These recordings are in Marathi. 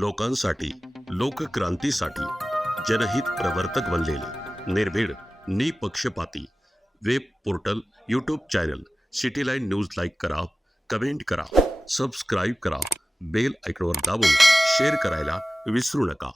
लोकांसाठी, लोकक्रांतीसाठी जनहित प्रवर्तक बनलेले निर्भीड, निपक्षपाती web portal, YouTube channel city line news like करा, कमेंट करा, सबस्क्राईब करा, बेल आयकॉनवर दाबून शेअर करायला विसरू नका.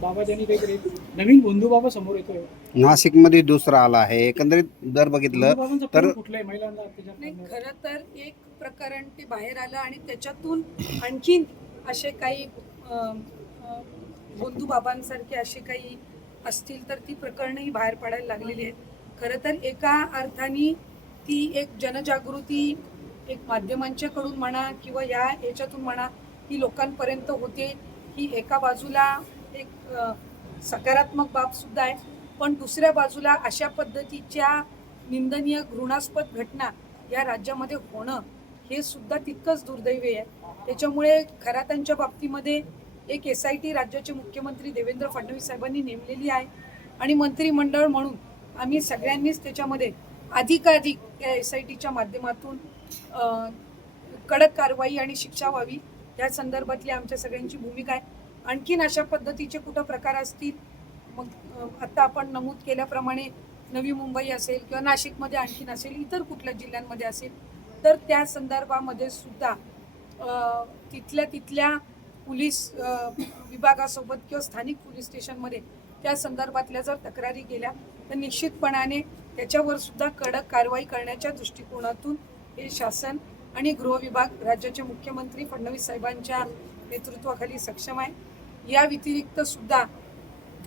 बाबा त्यांनी काहीतरी नवीन बंधू बाबा समोर येतोय. नाशिकमध्ये दुसरा आला आहे. एकंदरीत जर बघितलं बंधू तर कुठलाही महिलांना नाही, खरं तर एक प्रकरण ते बाहेर आलं आणि त्याच्यातून आणखीन असे काही बंधू बाबांसारखे असे काही असतील तर ती प्रकरणही बाहेर पडायला लागलेली आहेत. खरं तर एका अर्थाने ती एक जनजागृती एक माध्यमांच्याकडून म्हणा किंवा याच्यातून म्हणा ही लोकांपर्यंत होते. ही एका बाजूला एक सकारात्मक बाब सुद्धा आहे, पण दुसऱ्या बाजूला अशा पद्धतीच्या निंदनीय घृणास्पद घटना या राज्यामध्ये होणं हे सुद्धा तितकंच दुर्दैवी आहे. त्याच्यामुळे खरातांच्या बाबतीमध्ये एक SIT राज्याचे मुख्यमंत्री देवेंद्र फडणवीस साहेबांनी नेमलेली आहे आणि मंत्रिमंडळ म्हणून आम्ही सगळ्यांनीच त्याच्यामध्ये अधिकाधिक त्या SITच्या माध्यमातून कडक कारवाई आणि शिक्षा व्हावी या संदर्भातली आमच्या सगळ्यांची भूमिका आहे. आणखीन अशा पद्धतीचे कुठं प्रकार असतील, मग आता आपण नमूद केल्याप्रमाणे नवी मुंबई असेल किंवा नाशिकमध्ये आणखीन असेल, इतर कुठल्या जिल्ह्यांमध्ये असेल, तर त्या संदर्भामध्ये सुद्धा तिथल्या पोलीस विभागासोबत किंवा स्थानिक पोलीस स्टेशनमध्ये त्या संदर्भातल्या जर तक्रारी गेल्या तर निश्चितपणाने त्याच्यावर सुद्धा कडक कारवाई करण्याच्या दृष्टिकोनातून हे शासन आणि गृह विभाग राज्याचे मुख्यमंत्री फडणवीस साहेबांच्या नेतृत्वाखाली सक्षम आहे. या व्यतिरिक्त सुद्धा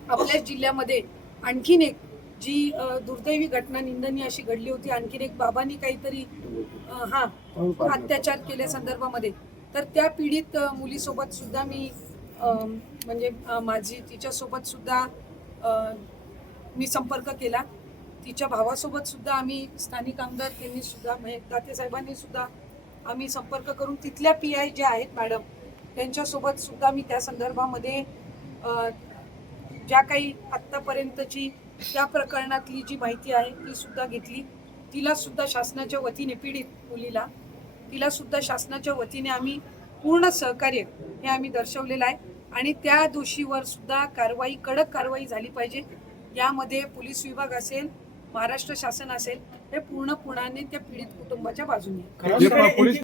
आपल्याच जिल्ह्यामध्ये आणखीन एक जी दुर्दैवी घटना निंदनीय अशी घडली होती. आणखीन एक बाबांनी काहीतरी अत्याचार केल्या संदर्भामध्ये, तर त्या पीडित मुलीसोबत सुद्धा मी म्हणजे तिच्यासोबत सुद्धा मी संपर्क केला. तिच्या भावासोबत सुद्धा आम्ही स्थानिक आमदार यांनी सुद्धा दाते साहेबांनी सुद्धा आम्ही संपर्क करून तिथल्या PI ज्या आहेत मॅडम त्यांच्यासोबत सुद्धा मी त्या संदर्भामध्ये ज्या काही आत्तापर्यंतची त्या प्रकरणातली जी माहिती आहे ती सुद्धा घेतली. तिला सुद्धा शासनाच्या वतीने पीडित मुलीला तिला सुद्धा शासनाच्या वतीने आम्ही पूर्ण सहकार्य हे आम्ही दर्शवलेलं आहे आणि त्या दोषीवर सुद्धा कडक कारवाई झाली पाहिजे. यामध्ये पोलीस विभाग असेल, महाराष्ट्र शासन असेल, हे पूर्णपणाने त्या पीडित कुटुंबाच्या बाजूने.